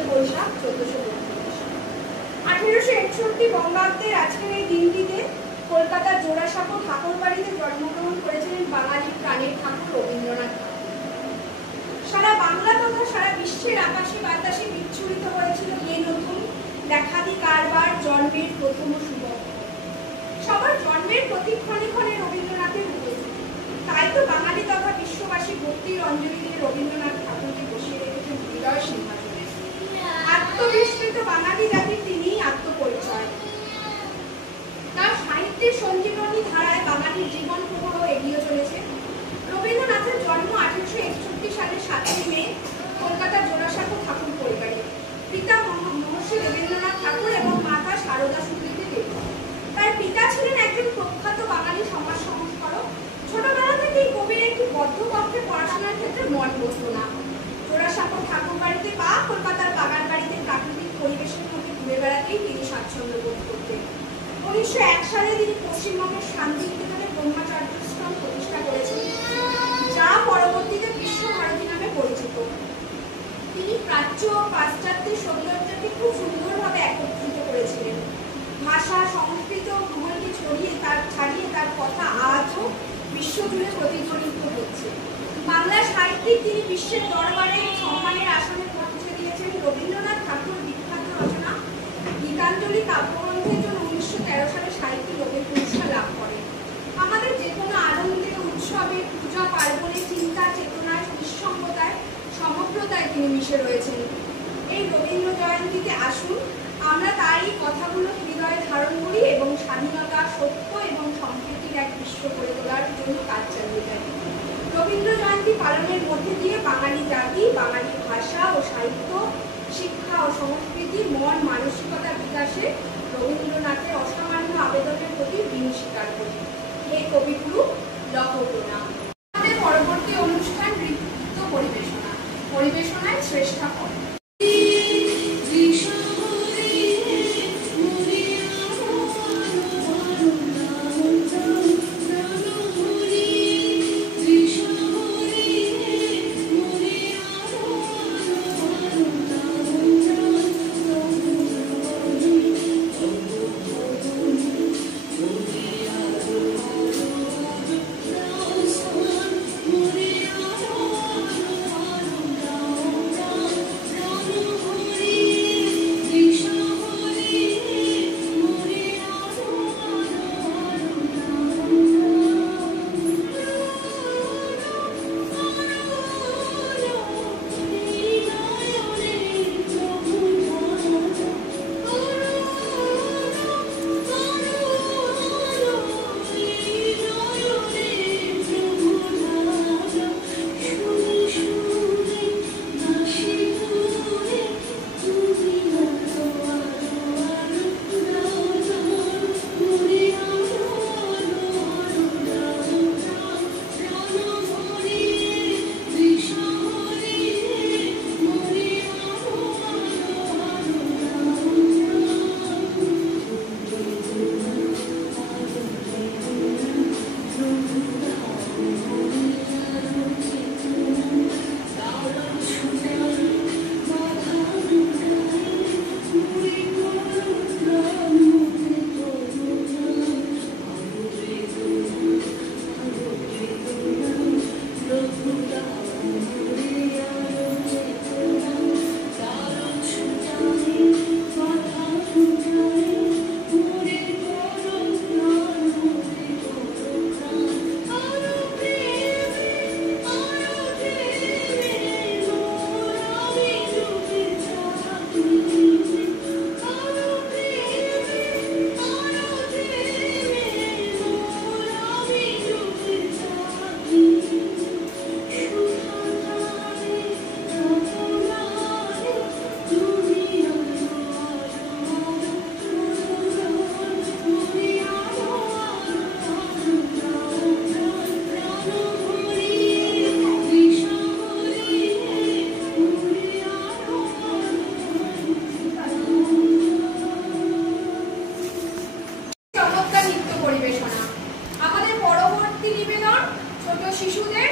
21শে বৈশাখ 1432। 1861 বঙ্গাব্দের আজকের এই দিনটিতে কলকাতার জোড়াসাঁকো ঠাকুরবাড়িতে জন্মগ্রহণ করেছিলেন বাঙালির প্রাণের ঠাকুর রবীন্দ্রনাথ ঠাকুর। সারা বাংলা তথা সারা বিশ্বের আকাশে বাতাসে বিচ্ছুরিত হয়েছিল এই নতুন দেখাদি কারবার জন্মের প্রথম শুভ। সবার জন্মের প্রতিক্ষণে ক্ষণে রবীন্দ্রনাথের উপস্থিতি। তাই তো বাঙালি তথা বিশ্ববাসী ভক্তির অঞ্জলি দিয়ে রবীন্দ্রনাথ ঠাকুরকে বসিয়ে রেখেছেন হৃদয় সিংহাসনে। আত্মবিস্মৃত বাঙালি জাতির তিনিই আত্মপরিচয়। তার সাহিত্যের সঞ্জীবনী ধারায় বাঙালির জীবন প্রবাহ এগিয়ে চলেছে। রবীন্দ্রনাথের জন্ম 1861 সালের 7ই মে কলকাতার জোড়াসাঁকো ঠাকুর পরিবারে। পিতা মহর্ষি রবীন্দ্রনাথ ঠাকুর এবং মাতা সারদা সুকৃতি দেবী। তার পিতা ছিলেন একজন প্রখ্যাত বাঙালি সমাজ সংস্কারক। ছোটবেলা থেকেই কবির একটি বদ্ধ পক্ষে পড়াশোনার ক্ষেত্রে মন বসত না। জোড়াসাঁকো ঠাকুর বাড়িতে বা কলকাতার বাগান বাড়িতে প্রাকৃতিক পরিবেশের মধ্যে ঘুরে বেড়াতেই তিনি স্বাচ্ছন্দ্য বোধ করতেন। 1901 সালে তিনি পশ্চিমবঙ্গের শান্তিনিকেতনে ব্রহ্মচার্যাশ্রম প্রতিষ্ঠা করেছেন, যা পরবর্তীতে বিশ্বভারতী নামে পরিচিত। তিনি প্রাচ্য ও পাশ্চাত্যের সৌন্দর্যকে খুব সুন্দরভাবে একত্রিত করেছিলেন। ভাষা, সংস্কৃত ও ভূগোলকে ছাড়িয়ে তার কথা আজও বিশ্বজুড়ে প্রতিধ্বনিত হচ্ছে। বাংলা সাহিত্যিক তিনি বিশ্বের দরবারে সম্মানের আসনে পৌঁছে দিয়েছেন। রবীন্দ্রনাথ ঠাকুর বিখ্যাত রচনা গীতাঞ্জলি কাব্যগ্রন্থের জন্য 1913 সালে সাহিত্য নোবেল পুরস্কার লাভ করেন। আমাদের যে কোনো আনন্দে, উৎসবে, পূজা পার্বণে, চিন্তা চেতনায়, নিঃসঙ্গতায়, সমগ্রতায় তিনি মিশে রয়েছেন। এই রবীন্দ্র জয়ন্তীতে আসুন আমরা তারই কথাগুলো হৃদয়ে ধারণ করি এবং স্বাধীনতা, সত্য এবং সম্প্রীতির এক বিশ্ব গড়ে তোলার জন্য কাজ চালিয়ে যাই। রবীন্দ্র জয়ন্তী পালনের মধ্যে দিয়ে বাঙালি জাতি, বাঙালি ভাষা ও সাহিত্য, শিক্ষা ও সংস্কৃতি, মন মানসিকতা বিকাশে রবীন্দ্রনাথের অসামান্য আবেদনের প্রতি ঋণ স্বীকার করি। হে কবিগুরু, লহ প্রণাম। আমাদের পরবর্তী অনুষ্ঠান নৃত্য পরিবেশনায় শ্রেষ্ঠা পদ। আমাদের পরবর্তী নিবেদন ছোট শিশুদের